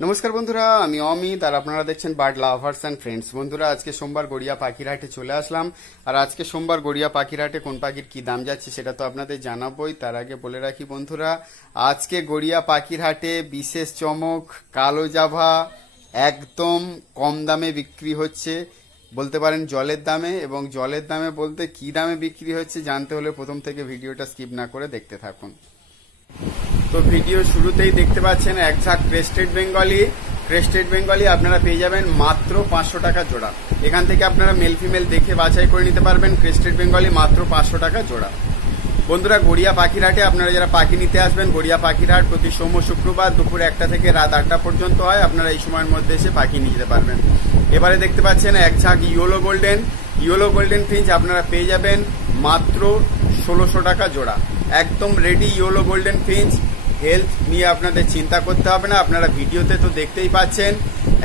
নমস্কার বন্ধুরা, আমি অমিত আর আপনারা দেখছেন বার্ড লাভার্স অ্যান্ড ফ্রেন্ডস। বন্ধুরা, আজকে সোমবার গড়িয়া পাখিরহাটে চলে আসলাম। আর আজকে সোমবার গড়িয়া পাখিরহাটে কোন পাখির কি দাম যাচ্ছে সেটা তো আপনাদের জানাবোই। তার আগে বলে রাখি বন্ধুরা, আজকে গড়িয়া পাখিরহাটে বিশেষ চমক, কালো জাভা একদম কম দামে বিক্রি হচ্ছে, বলতে পারেন জলের দামে। এবং জলের দামে বলতে কি দামে বিক্রি হচ্ছে জানতে হলে প্রথম থেকে ভিডিওটা স্কিপ না করে দেখতে থাকুন। তো ভিডিও শুরুতেই দেখতে পাচ্ছেন এক ঝাঁক ক্রেস্টেড বেঙ্গলি আপনারা পেয়ে যাবেন মাত্র 500 টাকা জোড়া। এখান থেকে আপনারা মেল ফিমেল দেখে বাছাই করে নিতে পারবেন। ক্রেস্টেড বেঙ্গলি মাত্র 500 টাকা জোড়া। বন্ধুরা, গড়িয়া পাখিরহাটে আপনারা যারা পাখি নিতে আসবেন, গড়িয়া পাখিরহাট প্রতি সোম শুক্রবার দুপুর 1টা থেকে রাত 8টা পর্যন্ত হয়। আপনারা এই সময়ের মধ্যে এসে পাখি নিয়ে যেতে পারবেন। এবারে দেখতে পাচ্ছেন এক ঝাঁক ইয়েলো গোল্ডেন ফিঞ্চ আপনারা পেয়ে যাবেন মাত্র 1600 টাকা জোড়া। একদম ready yellow golden Finch, health নিয়ে আপনাদের চিন্তা করতে হবে না। আপনারা ভিডিওতে তো দেখতেই পাচ্ছেন,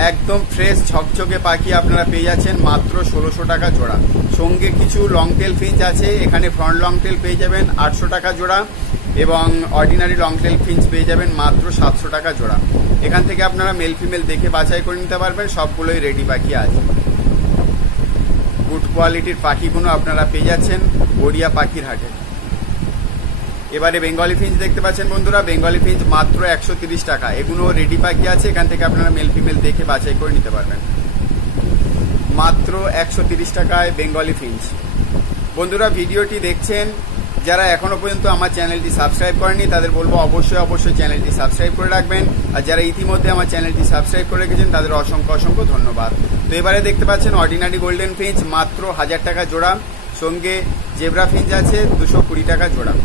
একদম ফ্রেশ ঝকঝকে পাখি আপনারা পেয়ে যাচ্ছেন মাত্র 1600 টাকা জোড়া। সঙ্গে কিছু লং টেল ফিঞ্চ আছে, এখানে ফ্রন্ট লং টেল পেয়ে যাবেন 800 টাকা জোড়া এবং অর্ডিনারি লং টেল ফিঞ্চ পেয়ে যাবেন মাত্র 700 টাকা জোড়া। এখান থেকে আপনারা মেল ফিমেল দেখে বাছাই করে নিতে পারবেন। সবগুলোই রেডি পাখি আছে। গুড কোয়ালিটির পাখিগুলো আপনারা পেয়ে যাচ্ছেন গড়িয়া পাখিরহাটে। এবারে বেঙ্গলি ফিঞ্চ দেখতে পাচ্ছেন বন্ধুরা, বেঙ্গলি ফিঞ্চ মাত্র 130 টাকা। এগুলো রেডি পাখি আছে, এখান থেকে আপনারা মেল ফিমেল দেখে বাছাই করে নিতে পারবেন। মাত্র 130 টাকায় বেঙ্গলি ফিঞ্চ। বন্ধুরা, ভিডিওটি দেখছেন যারা এখনো পর্যন্ত আমার চ্যানেলটি সাবস্ক্রাইব করেনি তাদের বলবো অবশ্যই চ্যানেলটি সাবস্ক্রাইব করে রাখবেন। আর যারা ইতিমধ্যে আমার চ্যানেলটি সাবস্ক্রাইব করে রেখেছেন তাদের অসংখ্য ধন্যবাদ। তো এবারে দেখতে পাচ্ছেন অর্ডিনারি গোল্ডেন ফিঞ্চ মাত্র 1000 টাকা জোড়া। সঙ্গে জেব্রা ফিঞ্চ আছে 220 টাকা জোড়া।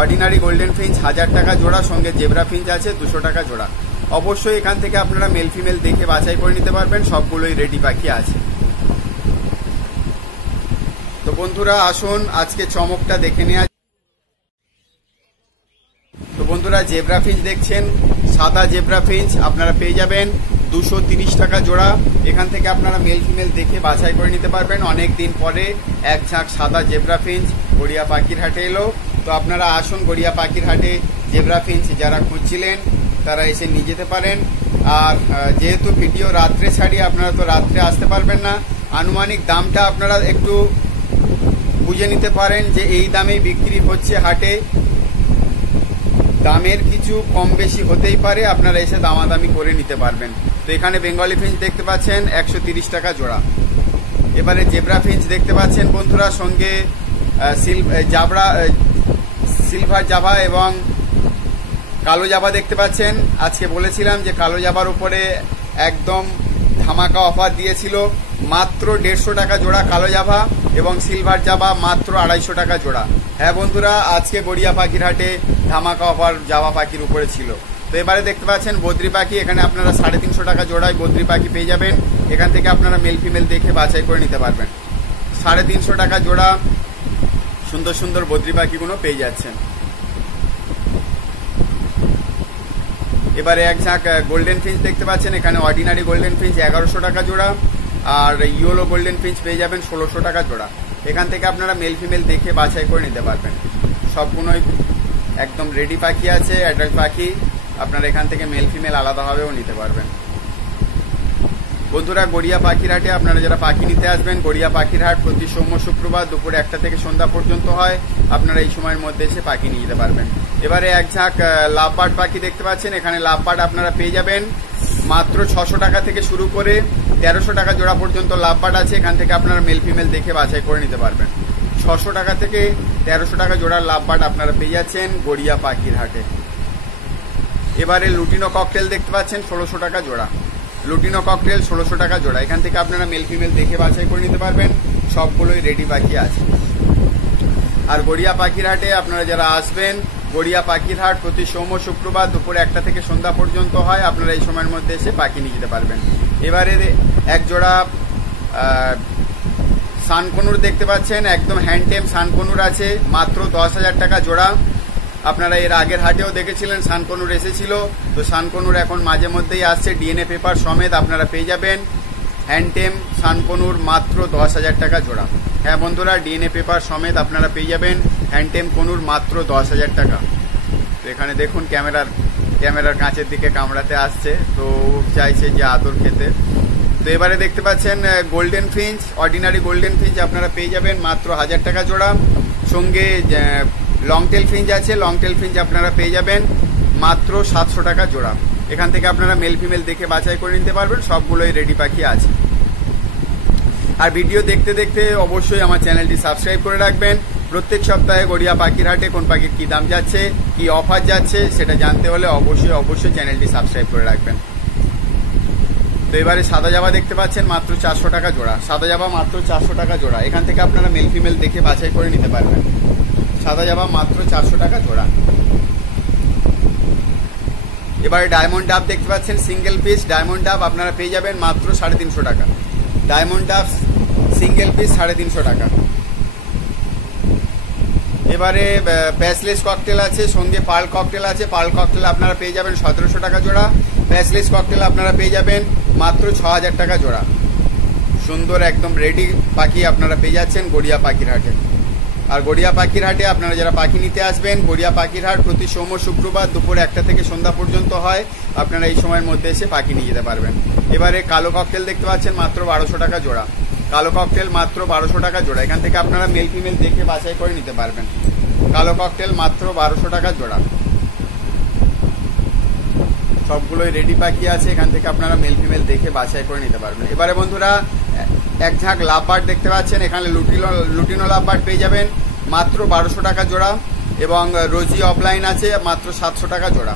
অর্ডিনারি গোল্ডেন ফিঞ্চ 1000 টাকা জোড়া, সঙ্গে জেব্রা ফিঞ্চ আছে 200 টাকা জোড়া। অবশ্যই এখান থেকে আপনারা মেল ফিমেল দেখে বাছাই করে নিতে পারবেন। সবগুলোই রেডি পাখি আছে। তো বন্ধুরা, আসুন আজকে চমকটা দেখে নেওয়া। তো বন্ধুরা, জেব্রা ফিঞ্চ দেখছেন, সাদা জেব্রা ফিঞ্চ আপনারা পেয়ে যাবেন 230 টাকা জোড়া। এখান থেকে আপনারা মেল ফিমেল দেখে বাছাই করে নিতে পারবেন। অনেক দিন পরে এক ঝাঁক সাদা জেব্রা ফিঞ্চ গড়িয়া পাখিরহাটে এলো। তো আপনারা আসুন গড়িয়া পাখিরহাটে, জেব্রা ফিঞ্চ যারা খুঁজছিলেন তারা এসে নিয়ে যেতে পারেন। আর যেহেতু ভিডিও রাত্রে ছাড়ি, আপনারা তো রাত্রে আসতে পারবেন না, আনুমানিক দামটা আপনারা একটু বুঝে নিতে পারেন যে এই দামেই বিক্রি হচ্ছে হাটে। দামের কিছু কম বেশি হতেই পারে, আপনারা এসে দামাদামি করে নিতে পারবেন। তো এখানে বেঙ্গলি ফিঞ্চ দেখতে পাচ্ছেন 130 টাকা জোড়া। এবারে জেব্রা ফিঞ্চ দেখতে পাচ্ছেন বন্ধুরা, সঙ্গে সিলভার জাভা এবং কালো জাভা দেখতে পাচ্ছেন। আজকে বলেছিলাম যে কালো জাভার উপরে একদম ধামাকা অফার দিয়েছিল, মাত্র 150 টাকা জোড়া কালো জাভা এবং সিলভার জাভা মাত্র 250 টাকা জোড়া। হ্যাঁ বন্ধুরা, আজকে গড়িয়া পাখিরহাটে ধামাকা অফার জাভা পাখির উপরে ছিল। তো এবারে দেখতে পাচ্ছেন বদ্রি পাখি, এখানে আপনারা 350 টাকা জোড়ায় বদ্রি পাখি পেয়ে যাবেন। এখান থেকে আপনারা মেল ফিমেল দেখে বাছাই করে নিতে পারবেন। 350 টাকা জোড়া সুন্দর বদ্রি পাখিগুলো পেয়ে যাচ্ছেন। এবারে এক ঝাঁক গোল্ডেন ফিঞ্চ দেখতে পাচ্ছেন, এখানে অর্ডিনারি গোল্ডেন ফিঞ্চ 1100 টাকা জোড়া আর ইয়েলো গোল্ডেন ফিঞ্চ পেয়ে যাবেন 1600 টাকা জোড়া। এখান থেকে আপনারা মেল ফিমেল দেখে বাছাই করে নিতে পারবেন। সবগুলোই একদম রেডি পাখি আছে, অ্যাডাল্ট পাখি। আপনারা এখান থেকে মেল ফিমেল আলাদাভাবেও নিতে পারবেন। বন্ধুরা, গড়িয়া পাখিরহাটে আপনারা যারা পাখি নিতে আসবেন, গড়িয়া পাখিরহাট প্রতি সোম শুক্রবার দুপুর 1টা থেকে সন্ধ্যা পর্যন্ত হয়। আপনারা এই সময়ের মধ্যে এসে পাখি নিয়ে যেতে পারবেন। এবারে এক ঝাঁক লাভবার্ড পাখি দেখতে পাচ্ছেন, এখানে লাভবার্ড আপনারা পেয়ে যাবেন মাত্র 600 টাকা থেকে শুরু করে 1300 টাকা জোড়া পর্যন্ত লাভবার্ড আছে। এখান থেকে আপনারা মেল ফিমেল দেখে বাছাই করে নিতে পারবেন। 600 টাকা থেকে 1300 টাকা জোড়ার লাভবার্ড আপনারা পেয়ে যাচ্ছেন গড়িয়া পাখিরহাটে। এবারে লুটিনো ককটেল দেখতে পাচ্ছেন 1600 টাকা জোড়া। লুটিনো ককটেল 1600 টাকা জোড়া। এখান থেকে আপনারা মেল ফিমেল দেখে বাছাই করে নিতে পারবেন। সবগুলোই রেডি পাখি আছে। আর গড়িয়া পাখিরহাটে আপনারা যারা আসবেন, গড়িয়া পাখিরহাট প্রতি সোম শুক্রবার দুপুর 1টা থেকে সন্ধ্যা পর্যন্ত হয়। আপনারা এই সময়ের মধ্যে এসে পাখি নিয়ে যেতে পারবেন। এবারে এক জোড়া সানকনুর দেখতে পাচ্ছেন, একদম হ্যান্ডটেম সানকনুর আছে মাত্র 10,000 টাকা জোড়া। আপনারা এর আগের হাটেও দেখেছিলেন সানকনুর এসেছিল। তো সানকনুর এখন মাঝে মধ্যেই আসছে, ডিএনএ পেপার সমেত আপনারা পেয়ে যাবেন। হ্যান্ডটেম সানকনুর মাত্র 10,000 টাকা জোড়া। হ্যাঁ বন্ধুরা, ডিএনএ পেপার সমেত আপনারা পেয়ে যাবেন হ্যান্ডটেম কনুর মাত্র 10,000 টাকা। তো এখানে দেখুন ক্যামেরার ক্যামেরার কাঁচের দিকে কামড়াতে আসছে, তো চাইছে যে আদর খেতে। তো এবারে দেখতে পাচ্ছেন golden Finch, ordinary golden Finch আপনারা পেয়ে যাবেন মাত্র 1000 টাকা জোড়া। সঙ্গে লং টেল ফিঞ্চ আছে, লং টেল ফিঞ্চ আপনারা পেয়ে যাবেন মাত্র 700 টাকা জোড়া। এখান থেকে আপনারা মেল ফিমেল দেখে বাছাই করে নিতে পারবেন, সবগুলোই রেডি পাখি আছে। আর ভিডিও দেখতে দেখতে অবশ্যই আমার চ্যানেলটি সাবস্ক্রাইব করে রাখবেন। প্রত্যেক সপ্তাহে গড়িয়া পাখির হাটে কোন পাখির কি দাম যাচ্ছে, কি অফার যাচ্ছে, সেটা জানতে হলে অবশ্যই চ্যানেলটি সাবস্ক্রাইব করে রাখবেন। তো এবারে সাদা জাবা দেখতে পাচ্ছেন মাত্র 400 টাকা জোড়া। সাদা জাবা মাত্র 400 টাকা জোড়া। এখান থেকে আপনারা মেল ফিমেল দেখে বাছাই করে নিতে পারবেন। সাদা জাবা মাত্র 400 টাকা জোড়া। এবারে ডায়মন্ড ডাব দেখতে পাচ্ছেন সিঙ্গেল পিস ডায়মন্ড ডাব আপনারা পেয়ে যাবেন মাত্র 350 টাকা। ডায়মন্ড ডাব সিঙ্গেল পিস 350 টাকা। এবারে প্যাসলেস ককটেল আছে, সঙ্গে পার্ল ককটেল আছে। পার্ল ককটেল আপনারা পেয়ে যাবেন 1700 টাকা জোড়া। প্যাসলেস ককটেল আপনারা পেয়ে যাবেন মাত্র 6000 টাকা জোড়া। সুন্দর একদম রেডি পাখি আপনারা পেয়ে যাচ্ছেন গড়িয়া পাখির হাটে। আর গড়িয়া পাখির হাটে আপনারা যারা পাখি নিতে আসবেন, গড়িয়া পাখির হাট প্রতি সোম শুক্রবার দুপুর 1টা থেকে সন্ধ্যা পর্যন্ত হয়। আপনারা এই সময়ের মধ্যে এসে পাখি নিয়ে যেতে পারবেন। এবারে কালো ককটেল দেখতে পাচ্ছেন মাত্র 1200 টাকা জোড়া। কালো ককটেল মাত্র 1200 টাকা জোড়া। এখান থেকে আপনারা মেল ফিমেল দেখে বাছাই করে নিতে পারবেন। কালো ককটেল মাত্র 1200 টাকা জোড়া। সবগুলোই রেডি পাখি আছে, এখান থেকে আপনারা মেল ফিমেল দেখে বাছাই করে নিতে পারবেন। এবারে বন্ধুরা এক ঝাঁক লাভবার্ড দেখতে পাচ্ছেন, এখানে লুটিনো লাভবার্ড পেয়ে যাবেন মাত্র 1200 টাকা জোড়া। এবং রোজি অফলাইন আছে মাত্র 700 টাকা জোড়া।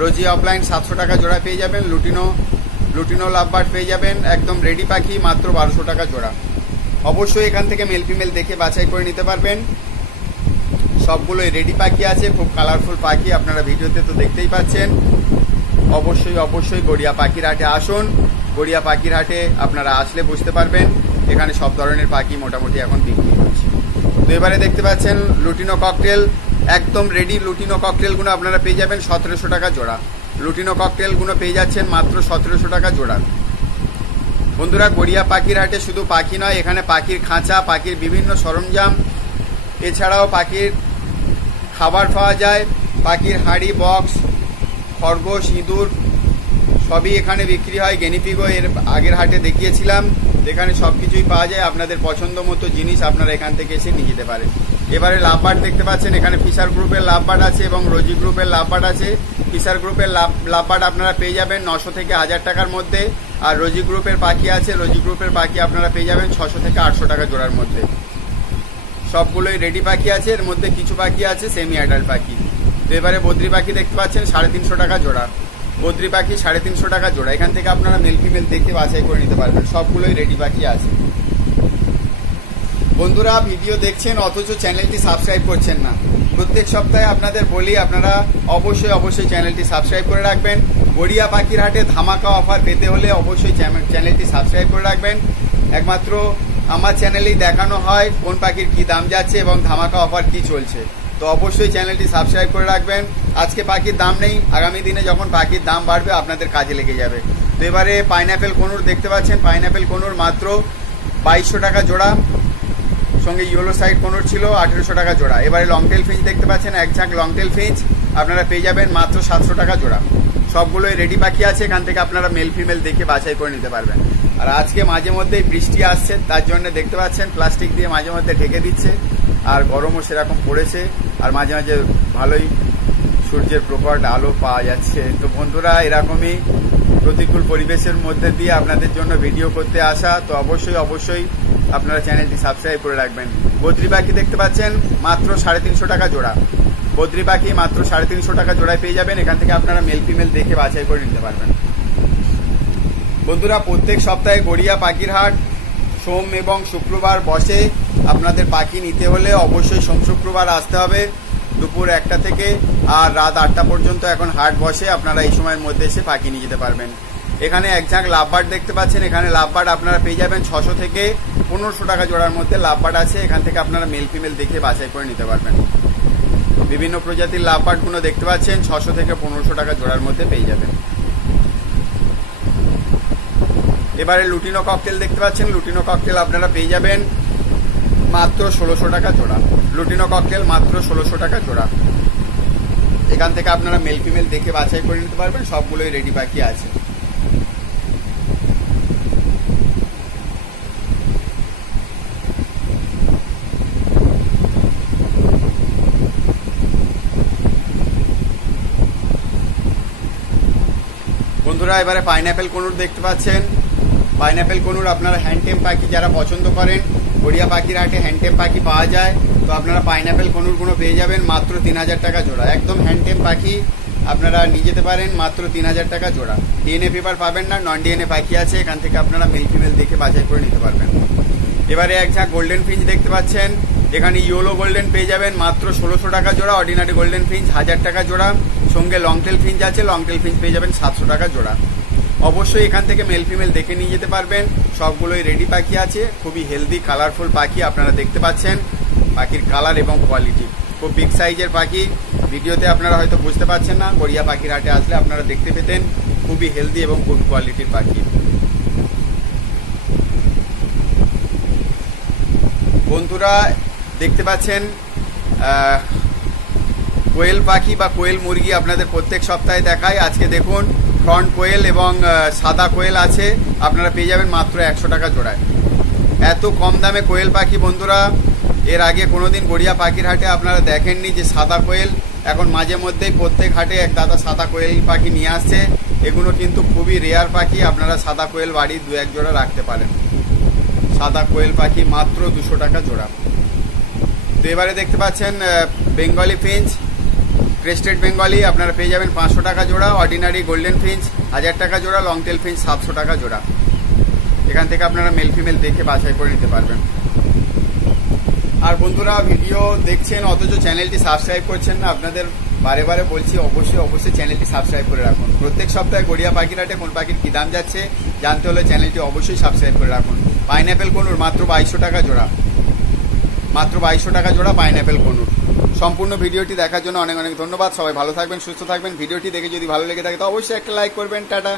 রোজি অফলাইন 700 টাকা জোড়া পেয়ে যাবেন। লুটিনো লাভবার্ড পেয়ে যাবেন একদম রেডি পাখি মাত্র 1200 টাকা জোড়া। অবশ্যই এখান থেকে মেল ফিমেল দেখে বাছাই করে নিতে পারবেন। সবগুলোই রেডি পাখি আছে, খুব কালারফুল পাখি আপনারা ভিডিওতে তো দেখতেই পাচ্ছেন। অবশ্যই গড়িয়া পাখির হাটে আসুন। গড়িয়া পাখির হাটে আপনারা আসলে বুঝতে পারবেন, এখানে সব ধরনের পাখি মোটামুটি এখন বিক্রি হচ্ছে। তো এবারে দেখতে পাচ্ছেন লুটিনো ককটেল একদম রেডি। লুটিনো ককটেলগুলো আপনারা পেয়ে যাবেন 1700 টাকা জোড়া। লুটিনো ককটেলগুলো পেয়ে যাচ্ছেন মাত্র 1700 টাকা জোড়া। বন্ধুরা গড়িয়া পাখির হাটে শুধু পাখি নয়, এখানে পাখির খাঁচা, পাখির বিভিন্ন সরঞ্জাম, এছাড়াও পাখির খাবার পাওয়া যায়। পাখির হাঁড়ি, বক্স, খরগোশ, ইঁদুর সবই এখানে বিক্রি হয়। গেনিপিগও এর আগের হাটে দেখিয়েছিলাম, এখানে সবকিছুই পাওয়া যায়। আপনাদের পছন্দ মতো জিনিস আপনারা এখান থেকে এসে নিয়ে যেতে পারেন। এবারে লাভবার্ড দেখতে পাচ্ছেন, এখানে ফিশার গ্রুপের লাভবার্ড আছে এবং রোজি গ্রুপের লাভবার্ড আছে। ফিশার গ্রুপের লাভবার্ড আপনারা পেয়ে যাবেন 900 থেকে 1000 টাকার মধ্যে। আর রোজি গ্রুপের পাখি আছে, রোজি গ্রুপের পাখি আপনারা পেয়ে যাবেন 600 থেকে 800 টাকা জোড়ার মধ্যে। সবগুলোই রেডি পাখি আছে, এর মধ্যে কিছু পাখি আছে সেমি অ্যাডাল্ট পাখি। তো এবারে বদ্রি পাখি দেখতে পাচ্ছেন 350 টাকা জোড়া। বদ্রি পাখি 350 টাকা জোড়া। এখান থেকে আপনারা মেল ফিমেল দেখে বাছাই করে নিতে পারবেন। সবগুলোই রেডি পাখি আছে। বন্ধুরা ভিডিও দেখছেন অথচ চ্যানেলটি সাবস্ক্রাইব করছেন না। প্রত্যেক সপ্তাহে আপনাদের বলি আপনারা অবশ্যই চ্যানেলটি সাবস্ক্রাইব করে রাখবেন। গড়িয়া পাখির হাটে ধামাকা অফার পেতে হলে অবশ্যই চ্যানেলটি সাবস্ক্রাইব করে রাখবেন। একমাত্র আমার চ্যানেলেই দেখানো হয় কোন পাখির কি দাম যাচ্ছে এবং ধামাকা অফার কি চলছে। তো অবশ্যই চ্যানেলটি সাবস্ক্রাইব করে রাখবেন। আজকে পাখির দাম নেই, আগামী দিনে যখন পাখির দাম বাড়বে আপনাদের কাজে লেগে যাবে। তো এবারে পাইনাপেল কোনুর দেখতে পাচ্ছেন, পাইনাপেল কোনুর মাত্র 2200 টাকা জোড়া। সঙ্গে ইয়েলো সাইড কোনুর ছিল 1800 টাকা জোড়া। এবারে লংটেল ফিঞ্চ দেখতে পাচ্ছেন, এক ঝাঁক লংটেল ফিঞ্চ আপনারা পেয়ে যাবেন মাত্র 700 টাকা জোড়া। সবগুলোই রেডি পাখি আছে, এখান থেকে আপনারা মেল ফিমেল দেখে বাছাই করে নিতে পারবেন। আর আজকে মাঝে মধ্যেই বৃষ্টি আসছে, তার জন্য দেখতে পাচ্ছেন প্লাস্টিক দিয়ে মাঝে মধ্যে ঢেকে দিচ্ছে। আর গরমও সেরকম পড়েছে, আর মাঝে মাঝে ভালোই সূর্যের প্রখর আলো পাওয়া যাচ্ছে। তো বন্ধুরা এরকমই প্রতিকূল পরিবেশের মধ্যে দিয়ে আপনাদের জন্য ভিডিও করতে আসা। তো অবশ্যই আপনারা চ্যানেলটি সাবস্ক্রাইব করে রাখবেন। বদ্রি পাখি দেখতে পাচ্ছেন মাত্র 350 টাকা জোড়া। বদ্রি পাখি মাত্র 350 টাকা জোড়ায় পেয়ে যাবেন। এখান থেকে আপনারা মেল ফিমেল দেখে বাছাই করে নিতে পারবেন। বন্ধুরা প্রত্যেক সপ্তাহে গড়িয়া পাখির হাট সোম এবং শুক্রবার বসে। আপনাদের পাখি নিতে হলে অবশ্যই সোম শুক্রবার আসতে হবে দুপুর 1টা থেকে আর রাত 8টা পর্যন্ত এখন হাট বসে। আপনারা এই সময়ের মধ্যে এসে পাখি নিয়ে যেতে পারবেন। এখানে এক ঝাঁক লাভবার্ড দেখতে পাচ্ছেন, এখানে লাভবার্ড আপনারা পেয়ে যাবেন 600 থেকে 1500 টাকা জোড়ার মধ্যে লাভবার্ড আছে। এখান থেকে আপনারা মেল ফিমেল দেখে বাছাই করে নিতে পারবেন। বিভিন্ন প্রজাতির লাভবার্ডগুলো দেখতে পাচ্ছেন 600 থেকে 1500 টাকা জোড়ার মধ্যে পেয়ে যাবেন। এবারে লুটিনো ককটেল দেখতে পাচ্ছেন, লুটিনো ককটেল আপনারা পেয়ে যাবেন মাত্র 1600 টাকা জোড়া। লুটিনো ককটেল মাত্র 1600 টাকা জোড়া। এখান থেকে আপনারা মেল ফিমেল দেখে বাছাই করে নিতে পারবেন, সবগুলোই রেডি পাখি আছে। বন্ধুরা এবারে পাইনঅ্যাপেল কনুর দেখতে পাচ্ছেন। পাইনঅ্যাপেল কনুর আপনারা হ্যান্ডটেম পাখি যারা পছন্দ করেন, গড়িয়া পাখির হাটে হ্যান্ডটেম পাখি পাওয়া যায়, তো আপনারা পাইনঅ্যাপেল কনুরগুলো পেয়ে যাবেন মাত্র 3000 টাকা জোড়া। একদম হ্যান্ডটেম পাখি, আপনারা নিয়ে যেতে পারেন মাত্র 3000 টাকা জোড়া। ডিএনএ পেপার পাবেন না, নন ডিএনএ পাখি আছে, এখান থেকে আপনারা মেল ফিমেল দেখে বাছাই করে নিতে পারবেন। এবারে এক ঝাঁক গোল্ডেন ফিঞ্চ দেখতে পাচ্ছেন। এখানে ইয়েলো গোল্ডেন পেয়ে যাবেন মাত্র 1600 টাকা জোড়া। অর্ডিনারি গোল্ডেন ফিঞ্চ 1000 টাকা জোড়া। সঙ্গে লংটেল ফিঞ্চ আছে, লংটেল ফিঞ্চ পেয়ে যাবেন 700 টাকা জোড়া। অবশ্যই এখান থেকে মেল ফিমেল দেখে নিয়ে যেতে পারবেন, সবগুলোই রেডি পাখি আছে। খুবই হেলদি কালারফুল পাখি আপনারা দেখতে পাচ্ছেন। পাখির কালার এবং কোয়ালিটি খুব বিগ সাইজের পাখি। ভিডিওতে আপনারা হয়তো বুঝতে পারছেন না, গড়িয়া পাখির হাটে আসলে আপনারা দেখতে পেতেন। খুবই হেলদি এবং গুড কোয়ালিটির পাখি। বন্ধুরা দেখতে পাচ্ছেন কোয়েল পাখি বা কোয়েল মুরগি আপনাদের প্রত্যেক সপ্তাহে দেখায়। আজকে দেখুন ফ্রন্ট কোয়েল এবং সাদা কোয়েল আছে, আপনারা পেয়ে যাবেন মাত্র 100 টাকা জোড়ায়। এত কম দামে কোয়েল পাখি বন্ধুরা এর আগে কোনোদিন গড়িয়া পাখির হাটে আপনারা দেখেননি। যে সাদা কোয়েল এখন মাঝে মধ্যেই প্রত্যেক হাটে এক দাদা সাদা কোয়েল পাখি নিয়ে আসছে। এগুলো কিন্তু খুবই রেয়ার পাখি, আপনারা সাদা কোয়েল বাড়ি 2-1 জোড়া রাখতে পারেন। সাদা কোয়েল পাখি মাত্র 200 টাকা জোড়া। তো এবারে দেখতে পাচ্ছেন বেঙ্গলি ফিঞ্চ, ক্রেস্টেড বেঙ্গলি আপনারা পেয়ে যাবেন 500 টাকা জোড়া। অর্ডিনারি গোল্ডেন ফিঞ্চ 1000 টাকা জোড়া। লংটেল ফিঞ্চ 700 টাকা জোড়া। এখান থেকে আপনারা মেল ফিমেল দেখে বাছাই করে নিতে পারবেন। আর বন্ধুরা ভিডিও দেখছেন অথচ চ্যানেলটি সাবস্ক্রাইব করছেন না, আপনাদের বারে বারে বলছি অবশ্যই চ্যানেলটি সাবস্ক্রাইব করে রাখুন। প্রত্যেক সপ্তাহে গড়িয়া পাখির হাটে কোন পাখির কি দাম যাচ্ছে জানতে হলে চ্যানেলটি অবশ্যই সাবস্ক্রাইব করে রাখুন। পাইনঅ্যাপেল কনুর মাত্র 2200 টাকা জোড়া। মাত্র 2200 টাকা জোড়া পাইনঅ্যাপেল কনুর। সম্পূর্ণ ভিডিওটি দেখার জন্য অনেক অনেক ধন্যবাদ। সবাই ভালো থাকবেন, সুস্থ থাকবেন। ভিডিওটি দেখে যদি ভালো লেগে থাকে তো অবশ্যই একটা লাইক করবেন। টাটা।